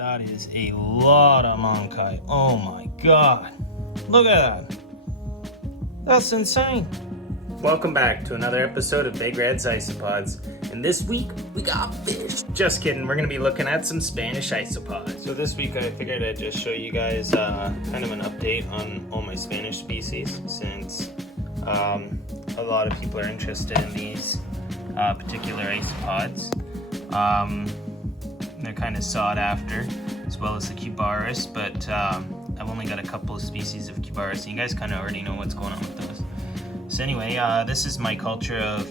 That is a lot of Monkai. Oh my god. Look at that. That's insane. Welcome back to another episode of Big Red's Isopods. And this week, we got fish. Just kidding, we're going to be looking at some Spanish Isopods. So this week, I figured I'd just show you guys kind of an update on all my Spanish species, since a lot of people are interested in these particular isopods. They're kind of sought after, as well as the Cubaris, but I've only got a couple of species of Cubaris, and you guys kind of already know what's going on with those. So anyway, this is my culture of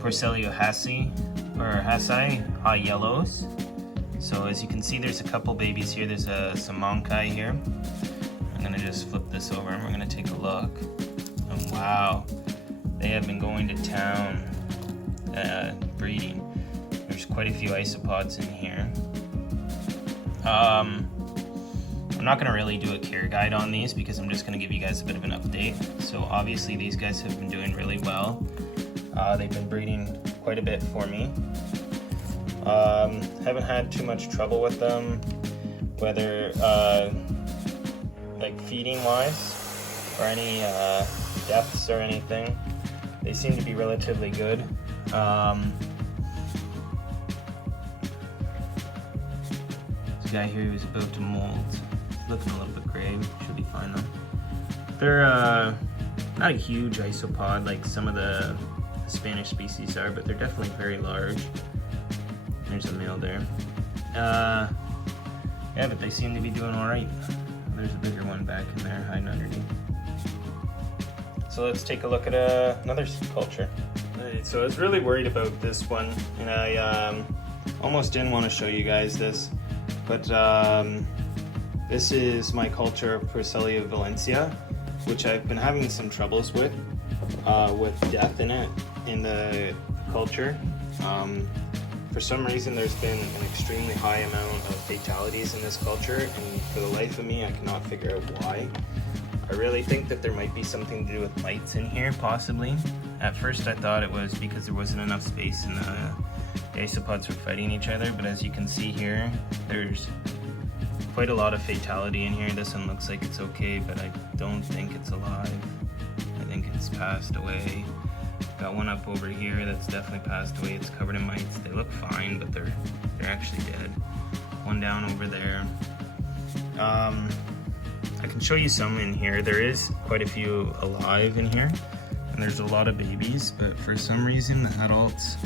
Porcelli of high yellows. So as you can see, there's a couple babies here. There's some Monkai here. I'm gonna just flip this over and we're gonna take a look. And wow, they have been going to town breeding. There's quite a few isopods in here. I'm not going to really do a care guide on these because I'm just going to give you guys a bit of an update. So obviously these guys have been doing really well. They've been breeding quite a bit for me. Haven't had too much trouble with them, whether like feeding wise or any deaths or anything. They seem to be relatively good. This guy here who's about to molt, looking a little bit gray, should be fine though. They're not a huge isopod like some of the Spanish species are, but they're definitely very large. There's a male there. Yeah, but they seem to be doing all right. There's a bigger one back in there hiding underneath. So let's take a look at another culture. Alright, so I was really worried about this one, and I almost didn't want to show you guys this, but this is my culture of Presely of Valencia, which I've been having some troubles with death in it, in the culture. For some reason there's been an extremely high amount of fatalities in this culture, and for the life of me I cannot figure out why. I really think that there might be something to do with mites in here, possibly. At first I thought it was because there wasn't enough space and the isopods were fighting each other, but as you can see here, there's quite a lot of fatality in here. This one looks like it's okay, but I don't think it's alive. I think it's passed away. Got one up over here that's definitely passed away. It's covered in mites. They look fine, but they're actually dead. One down over there. I can show you some in here. There is quite a few alive in here, and there's a lot of babies, but for some reason the adults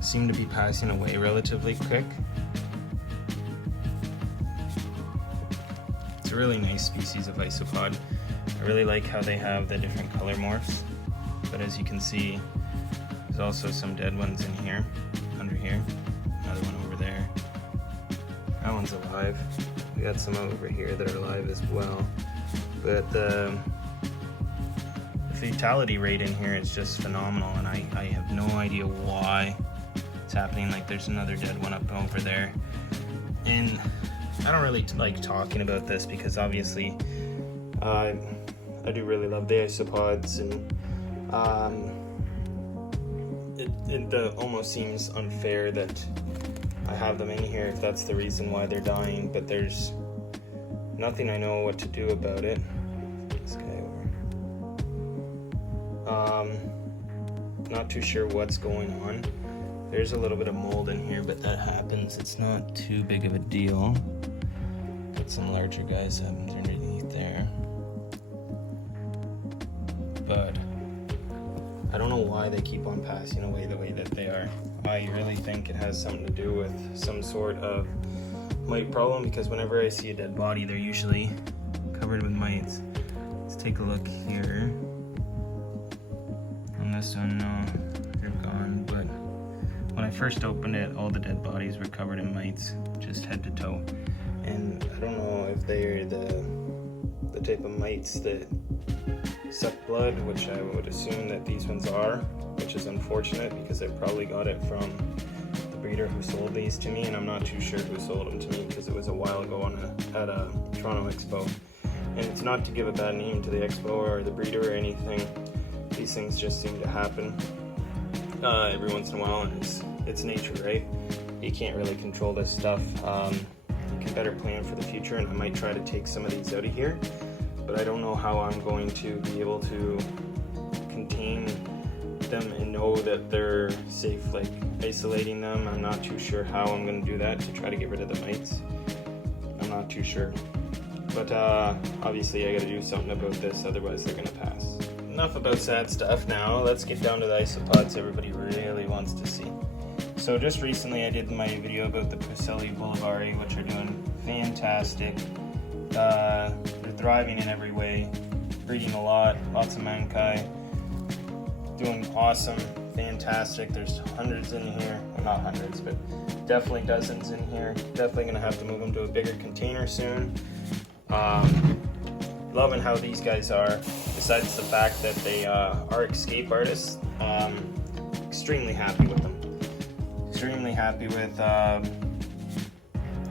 seem to be passing away relatively quick. It's a really nice species of isopod. I really like how they have the different color morphs, but as you can see, there's also some dead ones in here, under here. Another one over there. That one's alive. We got some over here that are alive as well, but the fatality rate in here is just phenomenal, and I have no idea why it's happening. Like, there's another dead one up over there, and I don't really like talking about this because obviously I do really love the isopods, and it almost seems unfair that I have them in here if that's the reason why they're dying, but there's nothing I know what to do about it. This guy over. Not too sure what's going on. There's a little bit of mold in here, but that happens. It's not too big of a deal. Got some larger guys underneath there. But I don't know why they keep on passing away the way that they are. I really think it has something to do with some sort of mite problem, because whenever I see a dead body, they're usually covered with mites. Let's take a look here. On this one, no, they're gone, but when I first opened it, all the dead bodies were covered in mites, just head to toe. And I don't know if they're the type of mites that suck blood, which I would assume that these ones are, which is unfortunate because I probably got it from the breeder who sold these to me, and I'm not too sure who sold them to me because it was a while ago at a Toronto Expo. And it's not to give a bad name to the Expo or the breeder or anything. These things just seem to happen every once in a while, and it's nature, right? You can't really control this stuff. can better plan for the future, and I might try to take some of these out of here, but I don't know how I'm going to be able to contain them and know that they're safe, like isolating them. I'm not too sure how I'm going to do that to try to get rid of the mites. I'm not too sure, but obviously I got to do something about this, otherwise they're going to pass. Enough about sad stuff now. Let's get down to the isopods everybody really wants to see. So just recently I did my video about the Presely Bolivari, which are doing fantastic. They're thriving in every way, breeding a lot, lots of mankai, doing awesome, fantastic. There's hundreds in here, well, not hundreds, but definitely dozens in here. Definitely gonna have to move them to a bigger container soon. Loving how these guys are, besides the fact that they are escape artists. Extremely happy with them. Extremely happy with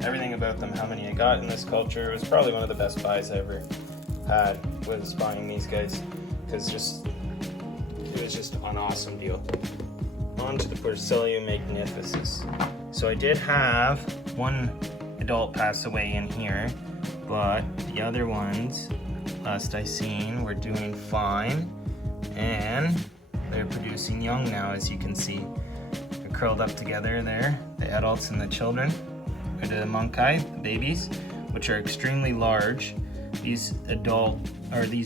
everything about them, how many I got in this culture. It was probably one of the best buys I ever had, was buying these guys, because it was just an awesome deal. On to the Porcelli Magnificus. So I did have one adult pass away in here, but the other ones, last I seen, were doing fine, and they're producing young now, as you can see. They're curled up together there, the adults and the children, or the mankai, the babies, which are extremely large. These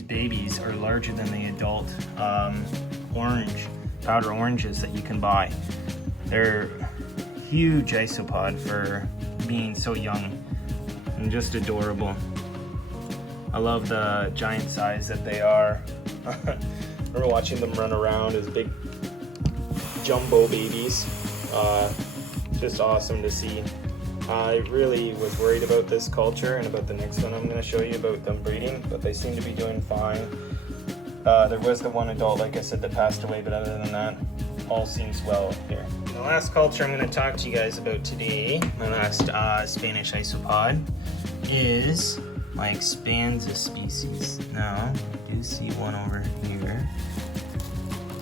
babies are larger than the adult powder oranges that you can buy. They're huge isopod for being so young and just adorable. I love the giant size that they are. I remember watching them run around as big jumbo babies. Just awesome to see. I really was worried about this culture and about the next one I'm going to show you about them breeding, but they seem to be doing fine. There was the one adult, like I said, that passed away, but other than that, all seems well here. The last culture I'm going to talk to you guys about today, my last Spanish isopod, is my Expansive species. Now, I do see one over here.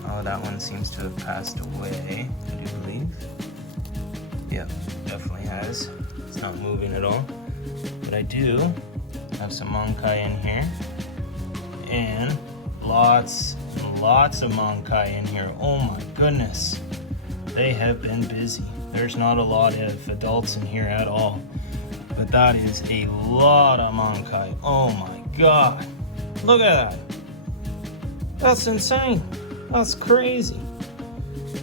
Oh, that one seems to have passed away, I do believe. Yep, definitely has. It's not moving at all. But I do have some mankai in here. And lots and lots of mankai in here. Oh my goodness. They have been busy. There's not a lot of adults in here at all. But that is a lot of mankai. Oh my god. Look at that. That's insane. That's crazy.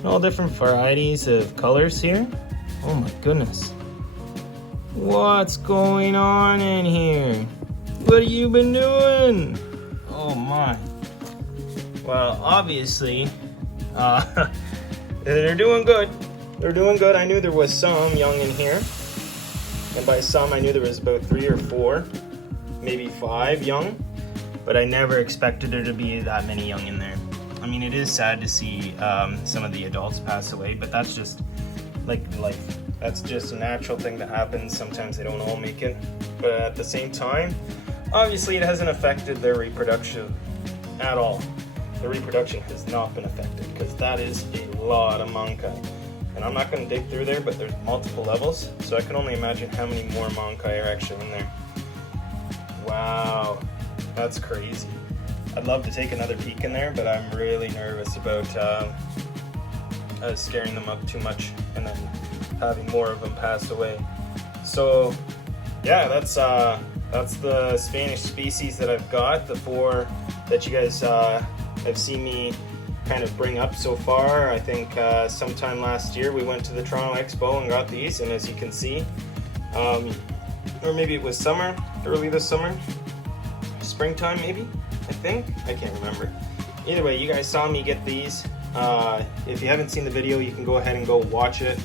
All different varieties of colors here. Oh my goodness. What's going on in here? What have you been doing? Oh my. Well, obviously, they're doing good. They're doing good. I knew there was some young in here. And by some, I knew there was about 3 or 4, maybe 5 young. But I never expected there to be that many young in there. I mean, it is sad to see some of the adults pass away, but that's just like life. That's just a natural thing that happens. Sometimes they don't all make it. But at the same time, obviously it hasn't affected their reproduction at all. The reproduction has not been affected, because that is a lot of mankai. And I'm not going to dig through there, but there's multiple levels, so I can only imagine how many more mankai are actually in there. Wow, that's crazy. I'd love to take another peek in there, but I'm really nervous about scaring them up too much and then having more of them pass away. So yeah, that's the Spanish species that I've got, the 4 that you guys have seen me kind of bring up so far. I think sometime last year we went to the Toronto Expo and got these, and as you can see, or maybe it was summer, early this summer, springtime maybe, I think, I can't remember. Either way, you guys saw me get these. If you haven't seen the video, you can go ahead and go watch it.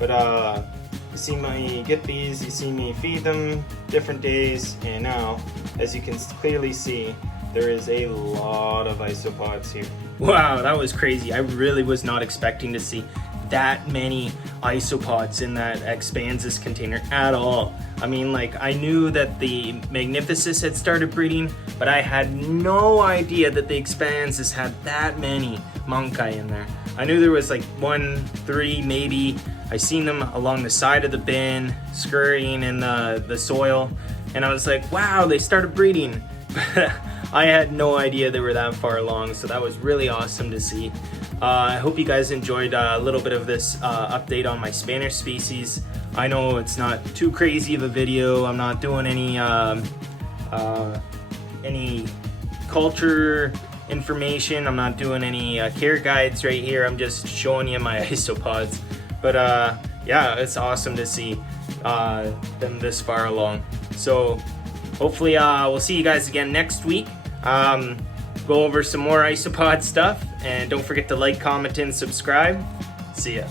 But you see me get these, you see me feed them different days, and now, as you can clearly see, there is a lot of isopods here. Wow, that was crazy. I really was not expecting to see that many isopods in that Expansive container at all. I mean, like, I knew that the Magnificus had started breeding, but I had no idea that the Expansive had that many mankai in there. I knew there was like 1, 3, maybe I seen them along the side of the bin, scurrying in the soil, and I was like, wow, they started breeding. I had no idea they were that far along, so that was really awesome to see. I hope you guys enjoyed a little bit of this update on my Spanish species. I know it's not too crazy of a video. I'm not doing any culture information. I'm not doing any care guides right here. I'm just showing you my isopods. But yeah, it's awesome to see them this far along. So hopefully we'll see you guys again next week. Go over some more isopod stuff, and don't forget to like, comment, and subscribe. See ya.